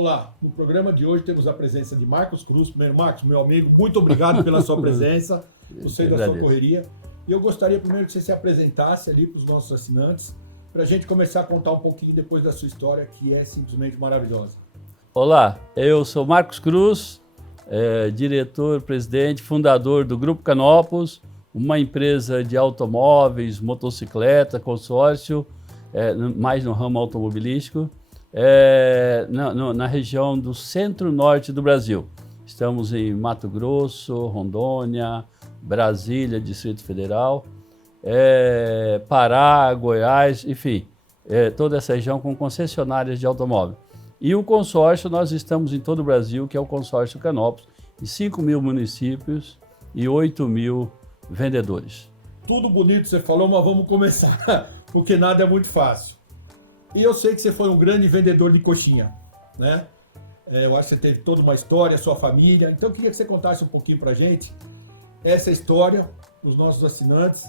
Olá, no programa de hoje temos a presença de Marcos Cruz. Primeiro, Marcos, meu amigo, muito obrigado pela sua presença, eu sei da sua correria. E eu gostaria primeiro que você se apresentasse ali para os nossos assinantes, para a gente começar a contar um pouquinho depois da sua história, que é simplesmente maravilhosa. Olá, eu sou Marcos Cruz, diretor, presidente, fundador do Grupo Canopus, uma empresa de automóveis, motocicleta, consórcio, mais no ramo automobilístico, na região do centro-norte do Brasil. Estamos em Mato Grosso, Rondônia, Brasília, Distrito Federal, Pará, Goiás, enfim, toda essa região com concessionárias de automóvel. E o consórcio, nós estamos em todo o Brasil, que é o consórcio Canopus, em 5.000 municípios e 8.000 vendedores. Tudo bonito você falou, mas vamos começar, porque nada é muito fácil. E eu sei que você foi um grande vendedor de coxinha, né? Eu acho que você teve toda uma história, sua família. Então eu queria que você contasse um pouquinho pra gente essa história, os nossos assinantes,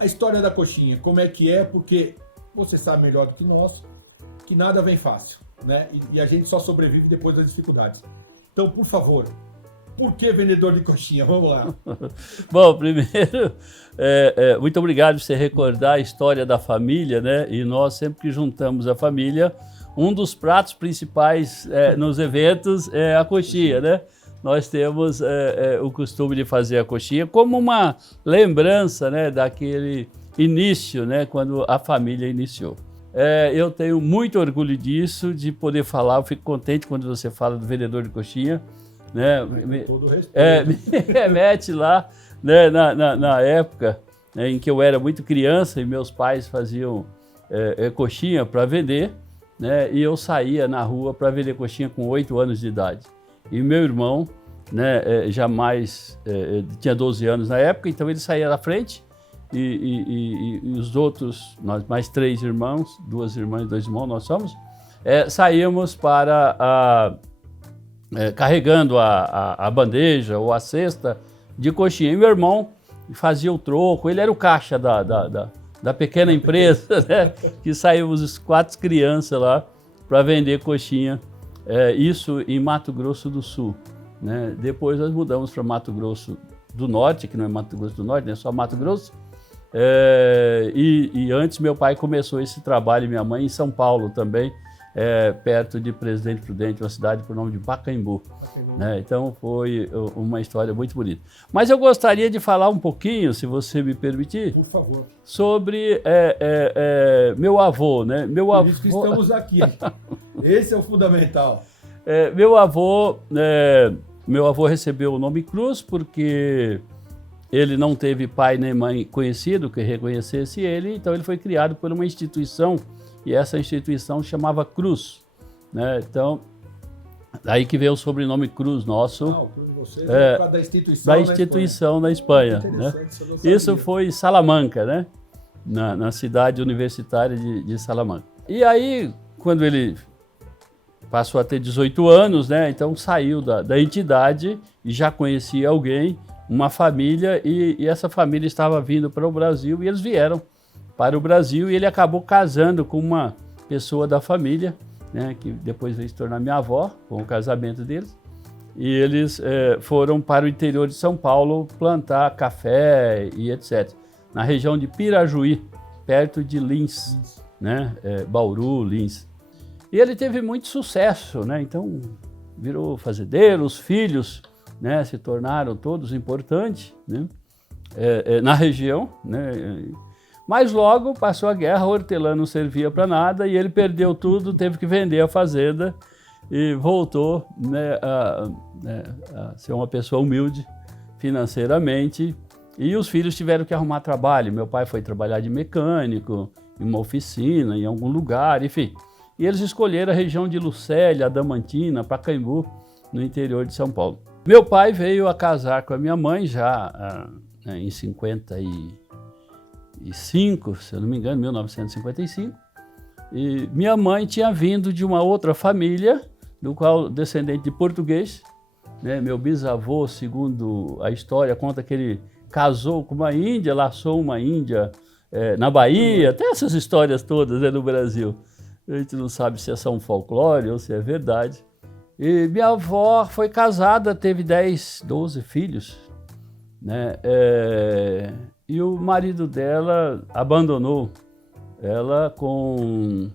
a história da coxinha, como é que é, porque você sabe melhor do que nós, que nada vem fácil, né? E a gente só sobrevive depois das dificuldades. Então, por favor, por que vendedor de coxinha? Vamos lá. Bom, primeiro, muito obrigado por você recordar a história da família, né? E nós, sempre que juntamos a família, um dos pratos principais nos eventos é a coxinha, né? Nós temos o costume de fazer a coxinha como uma lembrança, né, daquele início, né, quando a família iniciou. Eu tenho muito orgulho disso, de poder falar. Eu fico contente quando você fala do vendedor de coxinha, né? Com todo respeito. Me remete lá, né, na época, né, em que eu era muito criança e meus pais faziam coxinha para vender, né, e eu saía na rua para vender coxinha com 8 anos de idade. E meu irmão, né, tinha 12 anos na época, então ele saía na frente e os outros, nós mais 3 irmãos, 2 irmãs e 2 irmãos, nós somos, saíamos para carregando a bandeja ou a cesta de coxinha. E meu irmão fazia o troco, ele era o caixa da pequena empresa, né? Que saímos os 4 crianças lá para vender coxinha, isso em Mato Grosso do Sul, né? Depois nós mudamos para Mato Grosso do Norte, que não é Mato Grosso do Norte, né? Só Mato Grosso. E antes meu pai começou esse trabalho, e minha mãe, em São Paulo também, perto de Presidente Prudente, uma cidade por nome de Pacaembu. Né? Então foi uma história muito bonita. Mas eu gostaria de falar um pouquinho, se você me permitir, Por favor. sobre meu avô. Né? Por isso que estamos aqui. Esse é o fundamental. Meu avô recebeu o nome Cruz porque ele não teve pai nem mãe conhecido que reconhecesse ele, então ele foi criado por uma instituição, e essa instituição chamava Cruz, né? Então, daí que veio o sobrenome Cruz nosso. O Cruz de vocês é da instituição, da instituição na Espanha. Né? Isso foi em Salamanca, né? Na cidade universitária de Salamanca. E aí, quando ele passou a ter 18 anos, né? Então saiu da entidade e já conhecia alguém, uma família, e essa família estava vindo para o Brasil, e eles vieram para o Brasil, e ele acabou casando com uma pessoa da família, né, que depois veio se tornar minha avó, com o casamento deles, e eles foram para o interior de São Paulo plantar café e etc., na região de Pirajuí, perto de Lins, né, Bauru, Lins. E ele teve muito sucesso, né, então virou fazendeiro, os filhos, né, se tornaram todos importantes, né, na região, né. Mas logo passou a guerra, a hortelã não servia para nada e ele perdeu tudo, teve que vender a fazenda e voltou, né, a ser uma pessoa humilde financeiramente. E os filhos tiveram que arrumar trabalho. Meu pai foi trabalhar de mecânico, em uma oficina, em algum lugar, enfim. E eles escolheram a região de Lucélia, Adamantina, Pacaembu, no interior de São Paulo. Meu pai veio a casar com a minha mãe já em 55, se eu não me engano, 1955. E minha mãe tinha vindo de uma outra família, do qual descendente de português, né? Meu bisavô, segundo a história, conta que ele casou com uma índia, laçou uma índia na Bahia, até essas histórias todas, né, no Brasil. A gente não sabe se é só um folclore ou se é verdade. E minha avó foi casada, teve 10, 12 filhos, né? E o marido dela abandonou ela com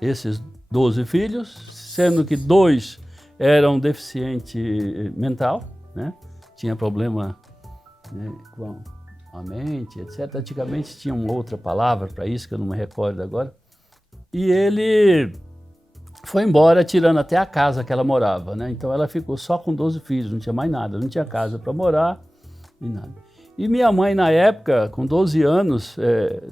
esses 12 filhos, sendo que 2 eram deficiente mental, né? Tinha problema, né, com a mente, etc. Antigamente tinha uma outra palavra para isso, que eu não me recordo agora. E ele foi embora tirando até a casa que ela morava, né? Então ela ficou só com 12 filhos, não tinha mais nada, não tinha casa para morar e nada. E minha mãe, na época, com 12 anos,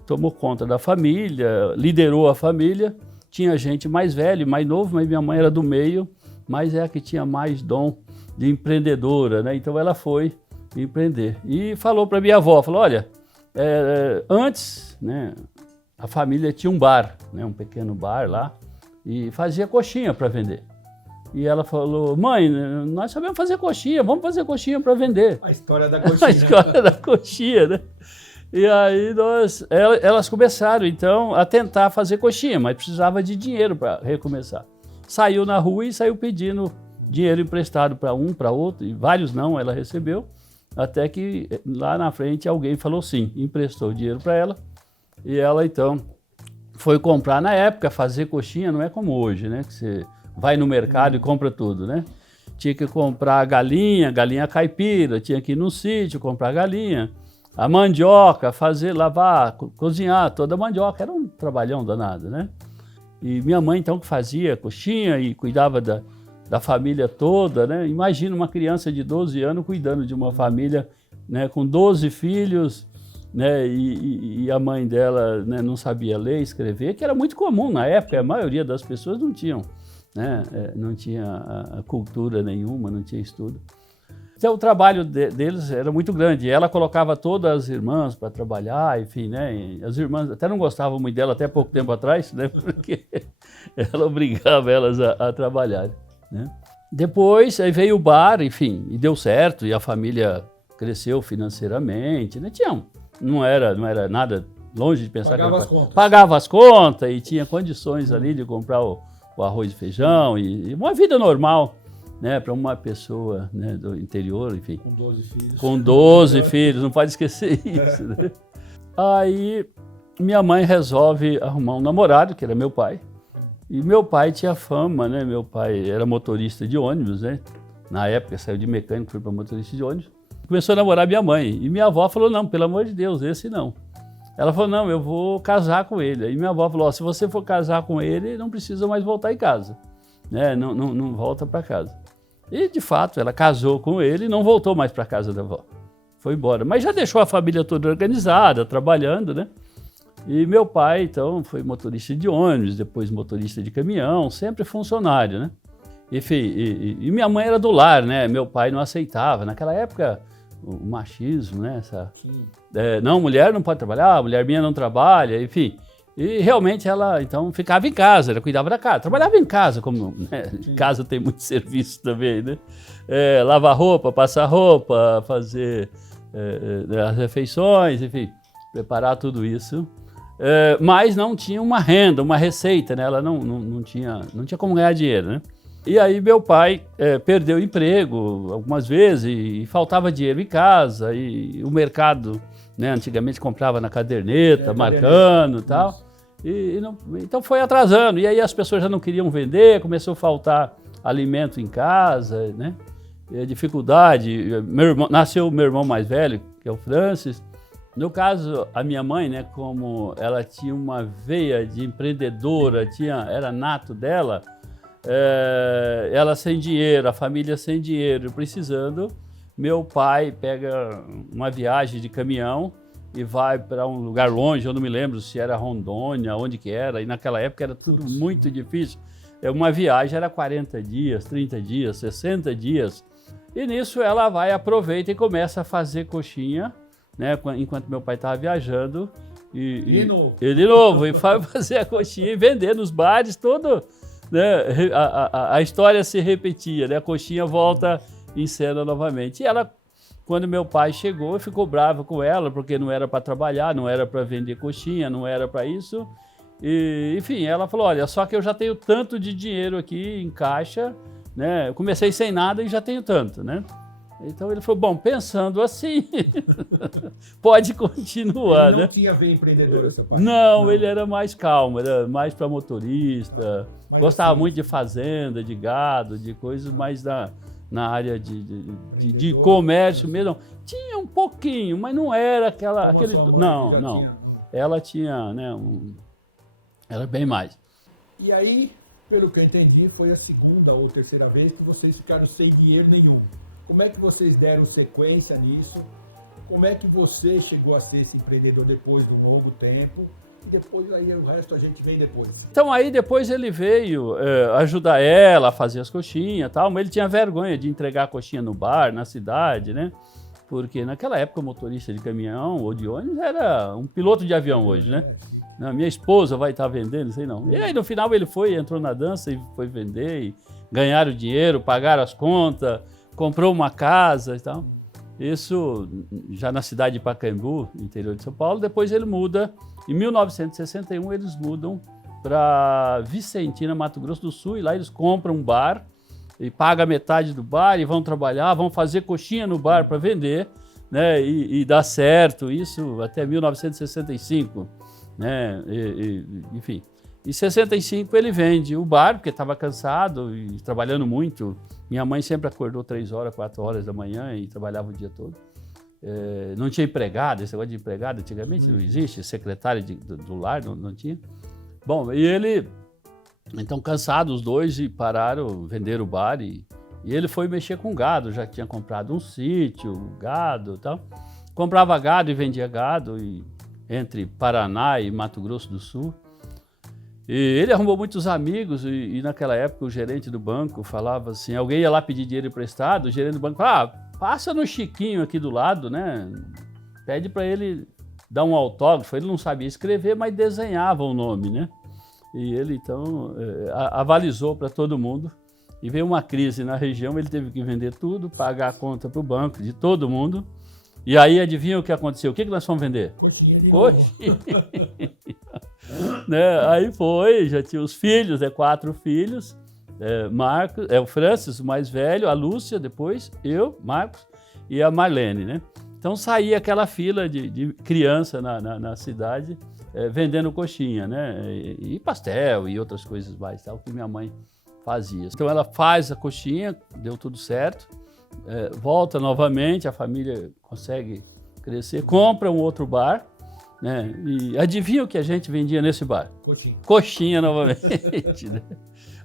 tomou conta da família, liderou a família. Tinha gente mais velha, mais novo, mas minha mãe era do meio, mas é a que tinha mais dom de empreendedora, né? Então ela foi empreender. E falou para minha avó, falou, olha, antes, né, a família tinha um bar, né, um pequeno bar lá, e fazia coxinha para vender. E ela falou, mãe, nós sabemos fazer coxinha, vamos fazer coxinha para vender. A história da coxinha. A história da coxinha, né? E aí elas começaram, então, a tentar fazer coxinha, mas precisava de dinheiro para recomeçar. Saiu na rua e saiu pedindo dinheiro emprestado para um, para outro, e vários não, ela recebeu, até que lá na frente alguém falou sim, emprestou dinheiro para ela, e ela, então, foi comprar. Na época, fazer coxinha não é como hoje, né? Que você vai no mercado e compra tudo, né? Tinha que comprar galinha caipira, tinha que ir no sítio comprar galinha, a mandioca, fazer, lavar, cozinhar toda a mandioca, era um trabalhão danado, né? E minha mãe, então, que fazia coxinha e cuidava da família toda, né? Imagina uma criança de 12 anos cuidando de uma família, né, com 12 filhos, né? E a mãe dela, né, não sabia ler e escrever, que era muito comum na época, a maioria das pessoas não tinham, né? Não tinha a cultura nenhuma, não tinha estudo. Então o trabalho deles era muito grande. Ela colocava todas as irmãs para trabalhar, enfim, né? E as irmãs até não gostavam muito dela até pouco tempo atrás, né? Porque ela obrigava elas a trabalhar, né? Depois aí veio o bar, enfim, e deu certo, e a família cresceu financeiramente, né? Não era nada longe de pensar Pagava as contas. Pagava as contas e tinha condições ali de comprar o arroz e feijão e uma vida normal, né, para uma pessoa, né, do interior, enfim. Com 12 filhos. Com 12 filhos, não pode esquecer isso, né? Aí minha mãe resolve arrumar um namorado, que era meu pai. E meu pai tinha fama, né? Meu pai era motorista de ônibus, né? Na época saiu de mecânico, foi para motorista de ônibus. Começou a namorar minha mãe. E minha avó falou, não, pelo amor de Deus, esse não. Ela falou, não, eu vou casar com ele. Aí minha avó falou, se você for casar com ele, não precisa mais voltar em casa, né? Não volta para casa. E, de fato, ela casou com ele e não voltou mais para casa da avó. Foi embora. Mas já deixou a família toda organizada, trabalhando, né? E meu pai, então, foi motorista de ônibus, depois motorista de caminhão, sempre funcionário, né? Enfim, e minha mãe era do lar, né? Meu pai não aceitava. Naquela época, o machismo, né? Não, mulher não pode trabalhar, mulher minha não trabalha, enfim. E realmente ela, então, ficava em casa, ela cuidava da casa, trabalhava em casa, como, né, em casa tem muito serviço também, né? Lavar roupa, passar roupa, fazer as refeições, enfim, preparar tudo isso. Mas não tinha uma renda, uma receita, né? Ela não tinha como ganhar dinheiro, né? E aí meu pai perdeu o emprego algumas vezes e faltava dinheiro em casa e o mercado, né, antigamente comprava na caderneta, marcando e tal. Então foi atrasando, e aí as pessoas já não queriam vender, começou a faltar alimento em casa, né? E a dificuldade. Nasceu meu irmão mais velho, que é o Francis. No caso, a minha mãe, né, como ela tinha uma veia de empreendedora, era nato dela, ela sem dinheiro, a família sem dinheiro, precisando, meu pai pega uma viagem de caminhão e vai para um lugar longe, eu não me lembro se era Rondônia, onde que era, e naquela época era tudo muito difícil. Uma viagem era 40 dias, 30 dias, 60 dias, e nisso ela vai, aproveita e começa a fazer coxinha, né, enquanto meu pai estava viajando, de novo, e vai fazer a coxinha e vender nos bares, todo, né, a história se repetia, né, a coxinha volta em cena novamente. E ela, quando meu pai chegou, ficou brava com ela, porque não era para trabalhar, não era para vender coxinha, não era para isso. E, enfim, ela falou, olha, só que eu já tenho tanto de dinheiro aqui em caixa, né? Eu comecei sem nada e já tenho tanto, né? Então ele falou, bom, pensando assim, pode continuar, Ele não né? tinha veia empreendedora, seu pai? Não, ele era mais calmo, era mais para motorista, Mas gostava assim, muito de fazenda, de gado, de coisas mais na área de Empreendedor, comércio mesmo. Tinha um pouquinho, mas não era aquela... como a sua mãe, que Não, já não. tinha, Ela tinha, né, era bem mais. E aí, pelo que eu entendi, foi a segunda ou terceira vez que vocês ficaram sem dinheiro nenhum. Como é que vocês deram sequência nisso? Como é que você chegou a ser esse empreendedor depois de um longo tempo? E depois aí o resto a gente vem depois. Então aí depois ele veio ajudar ela a fazer as coxinhas e tal, mas ele tinha vergonha de entregar a coxinha no bar, na cidade, né? Porque naquela época o motorista de caminhão ou de ônibus era um piloto de avião hoje, né? Não, minha esposa vai estar vendendo, sei não. E aí no final ele entrou na dança e foi vender, e ganharam dinheiro, pagaram as contas, comprou uma casa e tal. Isso já na cidade de Pacaembu, interior de São Paulo. Depois ele muda, em 1961 eles mudam para Vicentina, Mato Grosso do Sul, e lá eles compram um bar e pagam metade do bar e vão trabalhar, vão fazer coxinha no bar para vender, né? E dá certo, isso até 1965, né? Enfim. Em 65 ele vende o bar, porque estava cansado e trabalhando muito. Minha mãe sempre acordou 3 horas, 4 horas da manhã e trabalhava o dia todo. Não tinha empregado, esse negócio de empregado antigamente não existe, secretário do lar não tinha. Bom, e ele, então cansados os dois, e pararam, venderam o bar e ele foi mexer com gado, já tinha comprado um sítio, gado e tal. Comprava gado e vendia gado entre Paraná e Mato Grosso do Sul. E ele arrumou muitos amigos e naquela época o gerente do banco falava assim, alguém ia lá pedir dinheiro emprestado, o gerente do banco falava, passa no Chiquinho aqui do lado, né? Pede para ele dar um autógrafo. Ele não sabia escrever, mas desenhava o nome, né? E ele então avalizou para todo mundo e veio uma crise na região, ele teve que vender tudo, pagar a conta para o banco de todo mundo. E aí, adivinha o que aconteceu? O que nós fomos vender? Coxinha de Coxinha. Né? Aí foi, já tinha os filhos, 4 filhos, Marcos, o Francis, o mais velho, a Lúcia depois, eu, Marcos e a Marlene, né? Então saía aquela fila de criança na cidade vendendo coxinha, né? E pastel e outras coisas mais, tal, que minha mãe fazia. Então ela faz a coxinha, deu tudo certo. Volta novamente, a família consegue crescer, compra um outro bar, né? E adivinha o que a gente vendia nesse bar? Coxinha. Coxinha novamente. Né?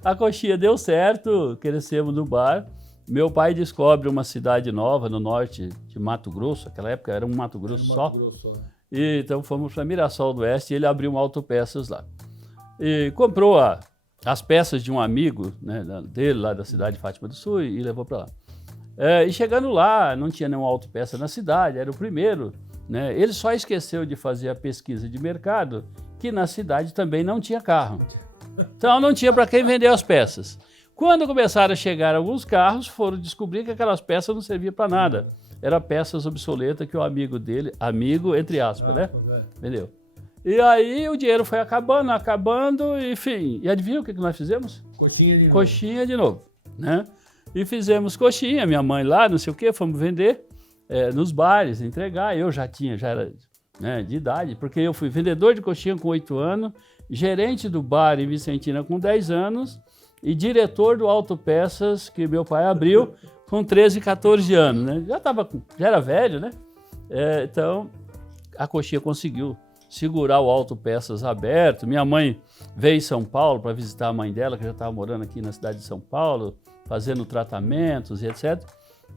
A coxinha deu certo, crescemos no bar. Meu pai descobre uma cidade nova no norte de Mato Grosso, naquela época era um Mato Grosso só. E então fomos para Mirassol do Oeste e ele abriu uma autopeças lá. E comprou as peças de um amigo, né, dele lá da cidade de Fátima do Sul e levou para lá. E chegando lá, não tinha nenhuma autopeça na cidade, era o primeiro. Né? Ele só esqueceu de fazer a pesquisa de mercado, que na cidade também não tinha carro. Então não tinha para quem vender as peças. Quando começaram a chegar alguns carros, foram descobrir que aquelas peças não serviam para nada. Eram peças obsoletas que o amigo dele, amigo entre aspas, né? Entendeu? E aí o dinheiro foi acabando, enfim. E adivinha o que nós fizemos? Coxinha de novo. Coxinha de novo, né? E fizemos coxinha, minha mãe lá, não sei o quê, fomos vender nos bares, entregar. Eu já era, né, de idade, porque eu fui vendedor de coxinha com 8 anos, gerente do bar em Vicentina com 10 anos e diretor do Autopeças que meu pai abriu com 13, 14 anos, né? Já era velho, né? Então, a coxinha conseguiu segurar o Autopeças aberto. Minha mãe veio em São Paulo para visitar a mãe dela, que já estava morando aqui na cidade de São Paulo, fazendo tratamentos e etc.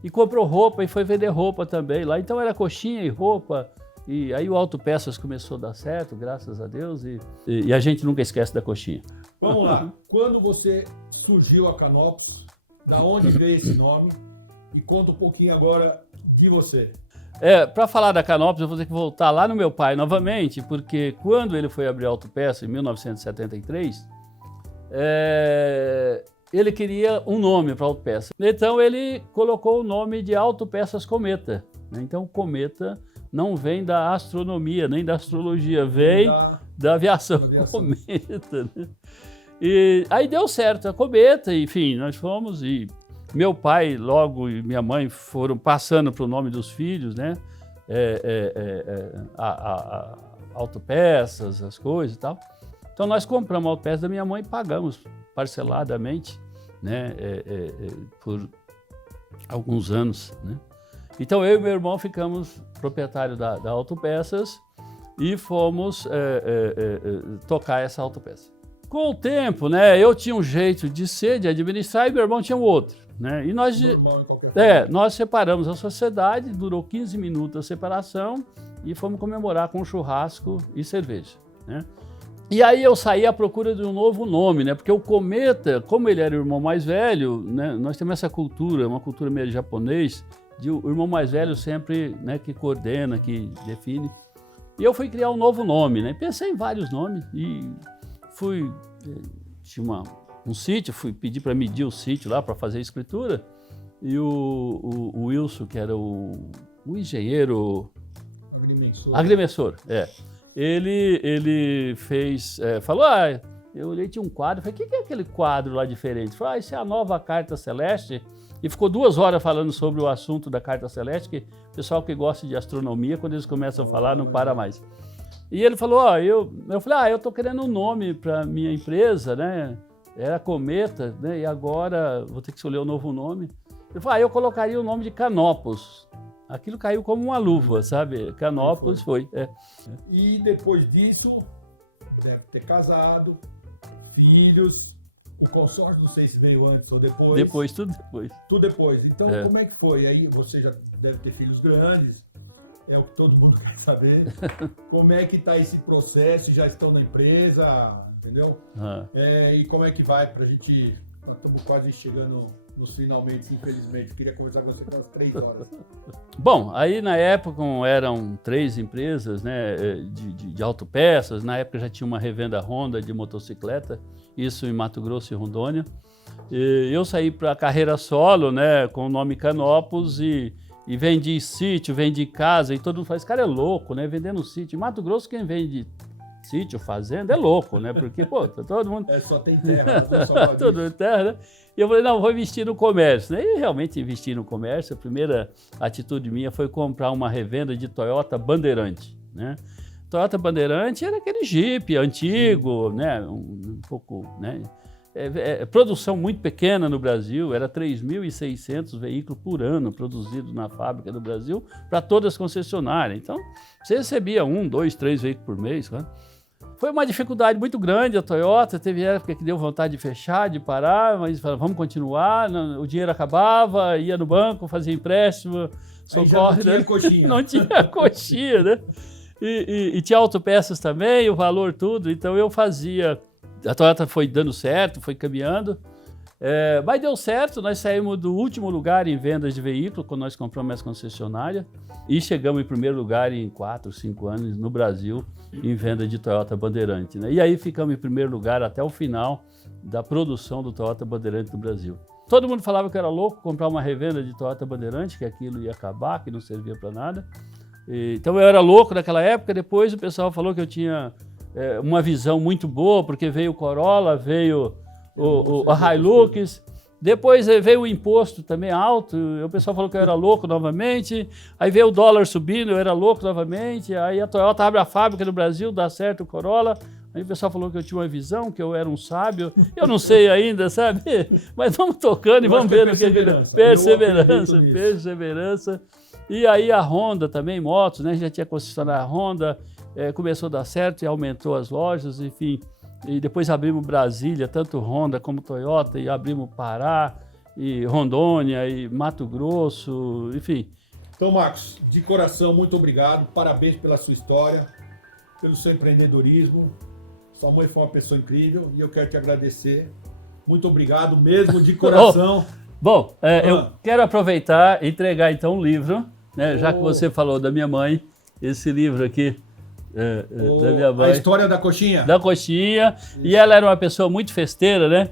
E comprou roupa e foi vender roupa também lá. Então era coxinha e roupa. E aí o Autopeças começou a dar certo, graças a Deus. E a gente nunca esquece da coxinha. Vamos lá. Quando você surgiu a Canopus, da onde veio esse nome? E conta um pouquinho agora de você. Para falar da Canopus, eu vou ter que voltar lá no meu pai novamente, porque quando ele foi abrir a Autopeça, em 1973, ele queria um nome para a Autopeça. Então ele colocou o nome de Autopeças Cometa. Então Cometa não vem da astronomia, nem da astrologia, vem da aviação Cometa, né? E aí deu certo a Cometa, enfim, nós fomos e meu pai logo e minha mãe foram passando para o nome dos filhos, né? Autopeças, as coisas e tal. Então nós compramos a autopeça da minha mãe e pagamos parceladamente, né? Por alguns anos, né? Então eu e meu irmão ficamos proprietários da Autopeças e fomos tocar essa autopeça. Com o tempo, né, eu tinha um jeito de ser, de administrar, e meu irmão tinha um outro, né? E nós, nós separamos a sociedade, durou 15 minutos a separação e fomos comemorar com churrasco e cerveja, né? E aí eu saí à procura de um novo nome, né? Porque o Cometa, como ele era o irmão mais velho, né, nós temos essa cultura, uma cultura meio japonês, de o irmão mais velho sempre, né, que coordena, que define. E eu fui criar um novo nome, né? Pensei em vários nomes e tinha um sítio, fui pedir para medir o sítio lá para fazer a escritura. E o Wilson, que era o engenheiro agrimensor, ele fez, falou, eu olhei, tinha um quadro, falei, o que é aquele quadro lá diferente? Falei, isso é a nova Carta Celeste. E ficou 2 horas falando sobre o assunto da Carta Celeste, que o pessoal que gosta de astronomia, quando eles começam a falar, não para mais. E ele falou, eu falei, eu estou querendo um nome para minha empresa, né? Era Cometa, né? E agora vou ter que escolher um novo nome. Ele falou, eu colocaria o nome de Canopus. Aquilo caiu como uma luva, sabe? Canopus foi. E depois disso, deve ter casado, filhos. O consórcio, não sei se veio antes ou depois. Tudo depois. Tudo depois. Então, como é que foi? Aí você já deve ter filhos grandes, é o que todo mundo quer saber. Como é que está esse processo? Já estão na empresa, entendeu? E como é que vai para a gente... Nós estamos quase chegando nos finalmente, infelizmente. Eu queria conversar com você com umas 3 horas. Bom, aí na época eram 3 empresas, né, de autopeças. Na época já tinha uma revenda Honda de motocicleta, isso em Mato Grosso e Rondônia. E eu saí para a carreira solo, né, com o nome Canopus e vendi sítio, vendi casa, e todo mundo fala, esse cara é louco, né, vendendo sítio. Em Mato Grosso quem vende sítio, fazenda, é louco, né, porque, todo mundo... só tem terra, só tudo em terra, né? E eu falei, não, vou investir no comércio, né? E realmente investi no comércio. A primeira atitude minha foi comprar uma revenda de Toyota Bandeirante, né? Toyota Bandeirante era aquele Jeep antigo, né? Um pouco, né? Produção muito pequena no Brasil, era 3.600 veículos por ano produzidos na fábrica do Brasil para todas as concessionárias. Então, você recebia 1, 2, 3 veículos por mês, né? Foi uma dificuldade muito grande a Toyota, teve época que deu vontade de fechar, de parar, mas falaram, vamos continuar, o dinheiro acabava, ia no banco, fazia empréstimo, socorre, não tinha coxinha. Não tinha coxinha, né? E tinha autopeças também, o valor tudo, então eu fazia, a Toyota foi dando certo, foi caminhando, mas deu certo, nós saímos do último lugar em vendas de veículo, quando nós compramos essa concessionária, e chegamos em primeiro lugar em 4, 5 anos no Brasil, em venda de Toyota Bandeirante, né? E aí ficamos em primeiro lugar até o final da produção do Toyota Bandeirante no Brasil. Todo mundo falava que era louco comprar uma revenda de Toyota Bandeirante, que aquilo ia acabar, que não servia para nada. Então eu era louco naquela época, depois o pessoal falou que eu tinha uma visão muito boa, porque veio o Corolla, veio a Hilux, depois veio o imposto também alto, o pessoal falou que eu era louco novamente, aí veio o dólar subindo, eu era louco novamente, aí a Toyota abre a fábrica no Brasil, dá certo o Corolla, aí o pessoal falou que eu tinha uma visão, que eu era um sábio, eu não sei ainda, sabe? Mas vamos tocando e vamos ver no que perseverança. E aí a Honda também, motos, né? Já tinha concessionária Honda, começou a dar certo e aumentou as lojas, enfim. E depois abrimos Brasília, tanto Honda como Toyota, e abrimos Pará, e Rondônia, e Mato Grosso, enfim. Então, Marcos, de coração, muito obrigado. Parabéns pela sua história, pelo seu empreendedorismo. Sua mãe foi uma pessoa incrível e eu quero te agradecer. Muito obrigado mesmo, de coração. Bom, eu quero aproveitar e entregar então um livro, né, já que você falou da minha mãe, esse livro aqui. Da minha mãe. A história da coxinha. Da coxinha. Isso. E ela era uma pessoa muito festeira, né?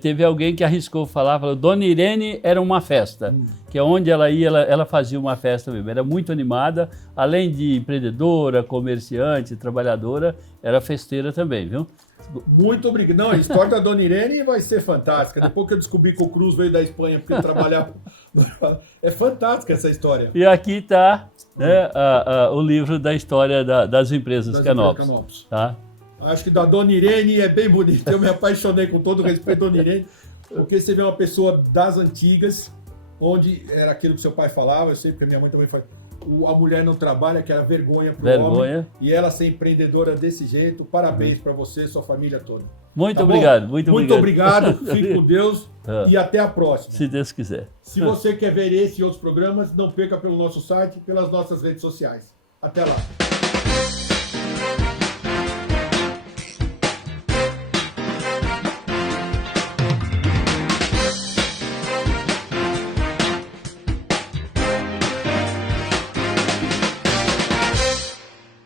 teve alguém que arriscou falar, falou, Dona Irene era uma festa, que é onde ela ia, ela fazia uma festa mesmo, era muito animada, além de empreendedora, comerciante, trabalhadora, era festeira também, viu? Muito obrigado. Não, a história da Dona Irene vai ser fantástica. Depois que eu descobri que o Cruz veio da Espanha porque ele trabalhava... É fantástica essa história. E aqui está, né, o livro da história das empresas Canópolis. Tá? Acho que da Dona Irene é bem bonito. Eu me apaixonei, com todo respeito, Dona Irene, porque você vê uma pessoa das antigas, onde era aquilo que seu pai falava, eu sei porque minha mãe também fala, a mulher não trabalha, que era vergonha para o homem, e ela ser empreendedora desse jeito. Parabéns para você e sua família toda. Muito obrigado. Muito obrigado. Fique com Deus e até a próxima. Se Deus quiser. Se você quer ver esse e outros programas, não perca pelo nosso site e pelas nossas redes sociais. Até lá.